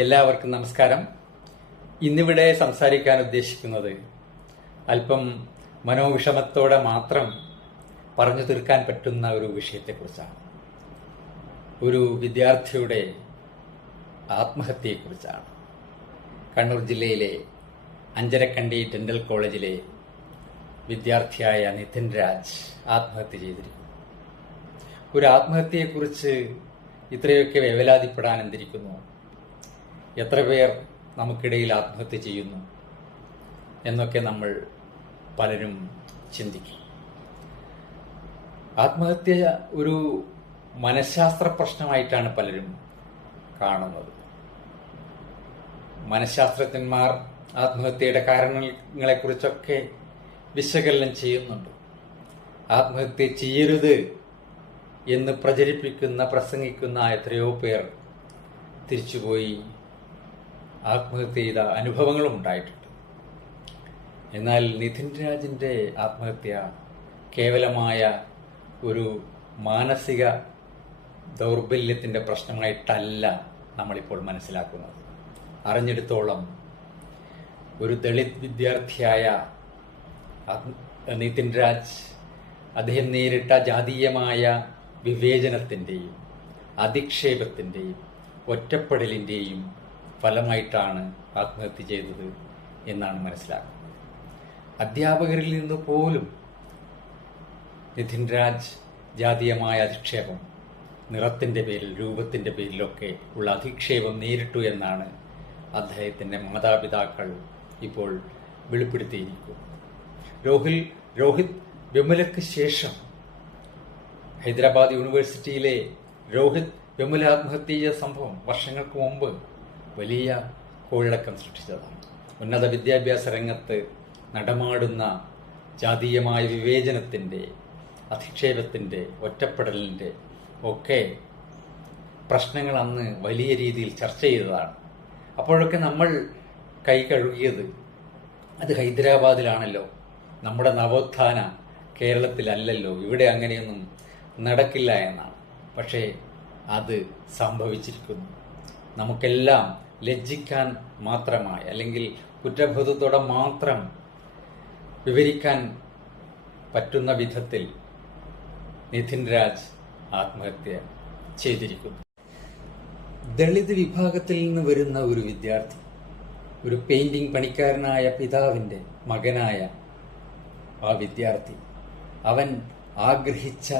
എല്ലാവർക്കും നമസ്കാരം. ഇന്നിവിടെ സംസാരിക്കാൻ ഉദ്ദേശിക്കുന്നത് അല്പം മനോവിഷമത്തോടെ മാത്രം പറഞ്ഞു തീർക്കാൻ പറ്റുന്ന ഒരു വിഷയത്തെക്കുറിച്ചാണ്. ഒരു വിദ്യാർത്ഥിയുടെ ആത്മഹത്യയെക്കുറിച്ചാണ്. കണ്ണൂർ ജില്ലയിലെ അഞ്ചരക്കണ്ടി ഡെന്റൽ കോളേജിലെ വിദ്യാർത്ഥിയായ നിതിൻ രാജ് ആത്മഹത്യ ചെയ്തിരിക്കുന്നു. ഒരു ആത്മഹത്യയെക്കുറിച്ച് ഇത്രയൊക്കെ വേവലാതിപ്പെടാൻ എന്തിരിക്കുന്നു? എത്ര പേർ നമുക്കിടയിൽ ആത്മഹത്യ ചെയ്യുന്നു എന്നൊക്കെ നമ്മൾ പലരും ചിന്തിക്കും. ആത്മഹത്യ ഒരു മനഃശാസ്ത്ര പ്രശ്നമായിട്ടാണ് പലരും കാണുന്നത്. മനഃശാസ്ത്രജ്ഞന്മാർ ആത്മഹത്യയുടെ കാരണങ്ങളെക്കുറിച്ചൊക്കെ വിശകലനം ചെയ്യുന്നുണ്ട്. ആത്മഹത്യ ചെയ്യരുത് എന്ന് പ്രസംഗിക്കുന്ന എത്രയോ പേർ തിരിച്ചുപോയി ആത്മഹത്യ ചെയ്ത അനുഭവങ്ങളും ഉണ്ടായിട്ടുണ്ട്. എന്നാൽ നിതിൻ രാജിന്റെ ആത്മഹത്യ കേവലമായ ഒരു മാനസിക ദൗർബല്യത്തിന്റെ പ്രശ്നമായിട്ടല്ല നമ്മളിപ്പോൾ മനസ്സിലാക്കുന്നത്. അറിഞ്ഞെടുത്തോളം ഒരു ദളിത് വിദ്യാർത്ഥിയായ നിതിൻ രാജ് അദ്ദേഹം നേരിട്ട ജാതീയമായ വിവേചനത്തിന്റെയും അധിക്ഷേപത്തിന്റെയും ഒറ്റപ്പെടലിന്റെയും ഫലമായിട്ടാണ് ആത്മഹത്യ ചെയ്തത് എന്നാണ് മനസ്സിലാക്കുന്നത്. അധ്യാപകരിൽ നിന്ന് പോലും നിതിൻ രാജ് ജാതീയമായ അധിക്ഷേപം, നിറത്തിന്റെ പേരിൽ, രൂപത്തിന്റെ പേരിലൊക്കെ ഉള്ള അധിക്ഷേപം നേരിട്ടു എന്നാണ് അദ്ദേഹത്തിന്റെ മാതാപിതാക്കൾ ഇപ്പോൾ വെളിപ്പെടുത്തിയിരിക്കുന്നത്. രോഹിത് വെമുലയ്ക്ക് ശേഷം ഹൈദരാബാദ് യൂണിവേഴ്സിറ്റിയിലെ രോഹിത് വെമുല ആത്മഹത്യ ചെയ്ത സംഭവം വർഷങ്ങൾക്ക് മുമ്പ് വലിയ കോളിളക്കം സൃഷ്ടിച്ചതാണ്. ഉന്നത വിദ്യാഭ്യാസ രംഗത്ത് നടമാടുന്ന ജാതീയമായ വിവേചനത്തിന്റെ, അധിക്ഷേപത്തിന്റെ, ഒറ്റപ്പെടലിന്റെ ഒക്കെ പ്രശ്നങ്ങൾ അന്ന് വലിയ രീതിയിൽ ചർച്ച ചെയ്തതാണ്. അപ്പോഴൊക്കെ നമ്മൾ കൈ കഴുകിയത് അത് ഹൈദരാബാദിലാണല്ലോ, നമ്മുടെ നവോത്ഥാന കേരളത്തിലല്ലല്ലോ, ഇവിടെ അങ്ങനെയൊന്നും നടക്കില്ല എന്നാണ്. പക്ഷേ അത് സംഭവിച്ചിരിക്കുന്നു. നമുക്കെല്ലാം ലജ്ജിക്കാൻ മാത്രമായി, അല്ലെങ്കിൽ കുറ്റബോധത്തോടെ മാത്രം വിവരിക്കാൻ പറ്റുന്ന വിധത്തിൽ നിതിൻ രാജ് ആത്മഹത്യ ചെയ്തിരിക്കുന്നു. ദളിത് വിഭാഗത്തിൽ നിന്ന് വരുന്ന ഒരു വിദ്യാർത്ഥി, ഒരു പെയിന്റിംഗ് പണിക്കാരനായ പിതാവിന്റെ മകനായ ആ വിദ്യാർത്ഥി, അവൻ ആഗ്രഹിച്ച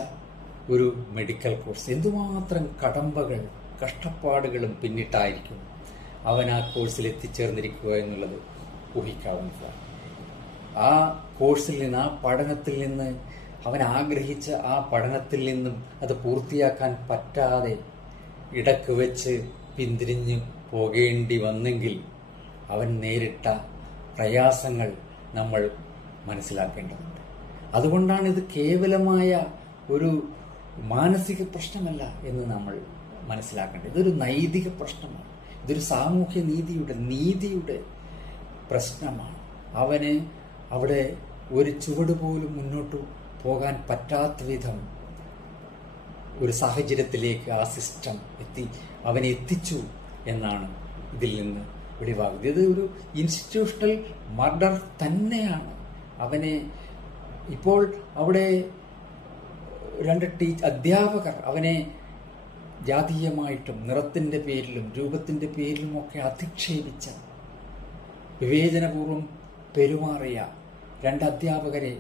ഒരു മെഡിക്കൽ കോഴ്സ്, എന്തുമാത്രം കടമ്പകൾ, കഷ്ടപ്പാടുകളും പിന്നിട്ടായിരിക്കും അവൻ ആ കോഴ്സിൽ എത്തിച്ചേർന്നിരിക്കുക എന്നുള്ളത് ഊഹിക്കാവുന്നതാണ്. ആ കോഴ്സിൽ നിന്ന്, ആ പഠനത്തിൽ നിന്ന്, അവൻ ആഗ്രഹിച്ച ആ പഠനത്തിൽ നിന്നും അത് പൂർത്തിയാക്കാൻ പറ്റാതെ ഇടക്ക് വെച്ച് പിന്തിരിഞ്ഞു പോകേണ്ടി വന്നെങ്കിൽ അവൻ നേരിട്ട പ്രയാസങ്ങൾ നമ്മൾ മനസ്സിലാക്കേണ്ടതുണ്ട്. അതുകൊണ്ടാണ് ഇത് കേവലമായ ഒരു മാനസിക പ്രശ്നമല്ല എന്ന് നമ്മൾ മനസ്സിലാക്കേണ്ടത്. ഇതൊരു നൈതിക പ്രശ്നമാണ്. ഇതൊരു സാമൂഹ്യ നീതിയുടെ പ്രശ്നമാണ്. അവന് അവിടെ ഒരു ചുവട് പോലും മുന്നോട്ട് പോകാൻ പറ്റാത്ത വിധം ഒരു സാഹചര്യത്തിലേക്ക് ആ സിസ്റ്റം അവനെ എത്തിച്ചു എന്നാണ് ഇതിൽ നിന്ന് വെളിവാകുന്നത്. ഇത് ഒരു ഇൻസ്റ്റിറ്റ്യൂഷണൽ മർഡർ തന്നെയാണ്. അവനെ ഇപ്പോൾ അവിടെ രണ്ട് അധ്യാപകർ അവനെ ജാതീയമായിട്ടും നിറത്തിന്റെ പേരിലും രൂപത്തിന്റെ പേരിലും ഒക്കെ അധിക്ഷേപിച്ച, വിവേചനപൂർവ്വം പെരുമാറിയ രണ്ട് അധ്യാപകരെ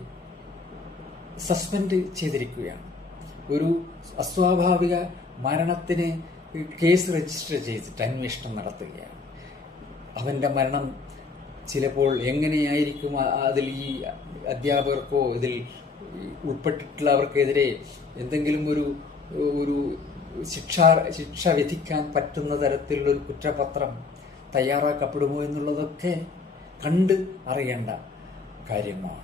സസ്പെൻഡ് ചെയ്തിരിക്കുകയാണ്. ഒരു അസ്വാഭാവിക മരണത്തിന് കേസ് രജിസ്റ്റർ ചെയ്തിട്ട് അന്വേഷണം നടത്തുകയാണ്. അവന്റെ മരണം ചിലപ്പോൾ എങ്ങനെയായിരിക്കും, അതിൽ ഈ അധ്യാപകർക്കോ ഇതിൽ ഉൾപ്പെട്ടിട്ടുള്ളവർക്കെതിരെ എന്തെങ്കിലും ഒരു ശിക്ഷ വിധിക്കാൻ പറ്റുന്ന തരത്തിലുള്ള ഒരു കുറ്റപത്രം തയ്യാറാക്കപ്പെടുമോ എന്നുള്ളതൊക്കെ കണ്ട് അറിയേണ്ട കാര്യമാണ്.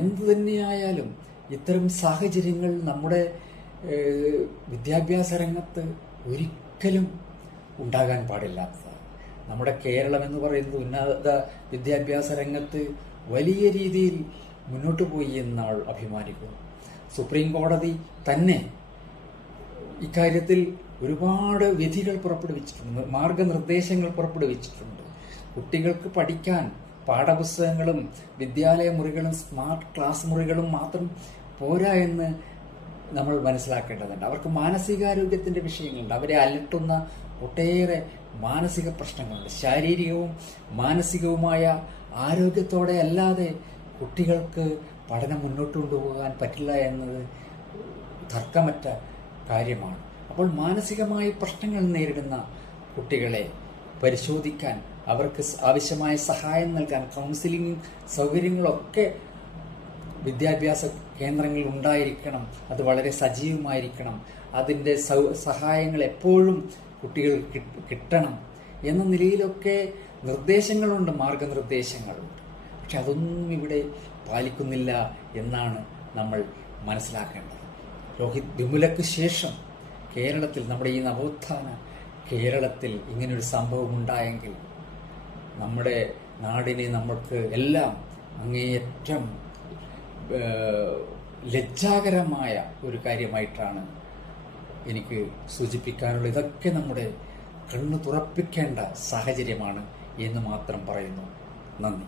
എന്തു തന്നെയായാലും ഇത്തരം സാഹചര്യങ്ങൾ നമ്മുടെ വിദ്യാഭ്യാസ രംഗത്ത് ഒരിക്കലും ഉണ്ടാകാൻ പാടില്ലാത്തതാണ്. നമ്മുടെ കേരളം എന്ന് പറയുന്നത് ഉന്നത വിദ്യാഭ്യാസ രംഗത്ത് വലിയ രീതിയിൽ മുന്നോട്ട് പോയി എന്നാൾ അഭിമാനിക്കുന്നു. സുപ്രീം കോടതി തന്നെ ഇക്കാര്യത്തിൽ ഒരുപാട് വിധികൾ പുറപ്പെടുവിച്ചിട്ടുണ്ട്, മാർഗനിർദ്ദേശങ്ങൾ പുറപ്പെടുവിച്ചിട്ടുണ്ട്. കുട്ടികൾക്ക് പഠിക്കാൻ പാഠപുസ്തകങ്ങളും വിദ്യാലയ മുറികളും സ്മാർട്ട് ക്ലാസ് മുറികളും മാത്രം പോരാ എന്ന് നമ്മൾ മനസ്സിലാക്കേണ്ടതുണ്ട്. അവർക്ക് മാനസികാരോഗ്യത്തിൻ്റെ വിഷയങ്ങളുണ്ട്. അവരെ അലട്ടുന്ന ഒട്ടേറെ മാനസിക പ്രശ്നങ്ങളുണ്ട്. ശാരീരികവും മാനസികവുമായ ആരോഗ്യത്തോടെ അല്ലാതെ കുട്ടികൾക്ക് പഠനം മുന്നോട്ട് കൊണ്ടുപോകാൻ പറ്റില്ല എന്നത് തർക്കമറ്റ കാര്യമാണ്. അപ്പോൾ മാനസികമായ പ്രശ്നങ്ങൾ നേരിടുന്ന കുട്ടികളെ പരിശോധിക്കാൻ, അവർക്ക് ആവശ്യമായ സഹായം നൽകാൻ കൗൺസിലിംഗ് സൗകര്യങ്ങളൊക്കെ വിദ്യാഭ്യാസ കേന്ദ്രങ്ങളിൽ ഉണ്ടായിരിക്കണം. അത് വളരെ സജീവമായിരിക്കണം. അതിൻ്റെ സഹായങ്ങൾ എപ്പോഴും കുട്ടികൾക്ക് കിട്ടണം എന്ന നിലയിലൊക്കെ നിർദ്ദേശങ്ങളുണ്ട്, മാർഗനിർദ്ദേശങ്ങളുണ്ട്. പക്ഷെ അതൊന്നും ഇവിടെ പാലിക്കുന്നില്ല എന്നാണ് നമ്മൾ മനസ്സിലാക്കേണ്ടത്. രോഹിത് വിമുലയ്ക്ക് ശേഷം കേരളത്തിൽ, നമ്മുടെ ഈ നവോത്ഥാന കേരളത്തിൽ ഇങ്ങനൊരു സംഭവം ഉണ്ടായെങ്കിൽ നമ്മുടെ നാടിനെ നമുക്ക് എല്ലാം അങ്ങേയറ്റം ലജ്ജാകരമായ ഒരു കാര്യമായിട്ടാണ് എനിക്ക് സൂചിപ്പിക്കാനുള്ളത്. ഇതൊക്കെ നമ്മുടെ കണ്ണു തുറപ്പിക്കേണ്ട സാഹചര്യമാണ് എന്ന് മാത്രം പറയുന്നു. നന്ദി.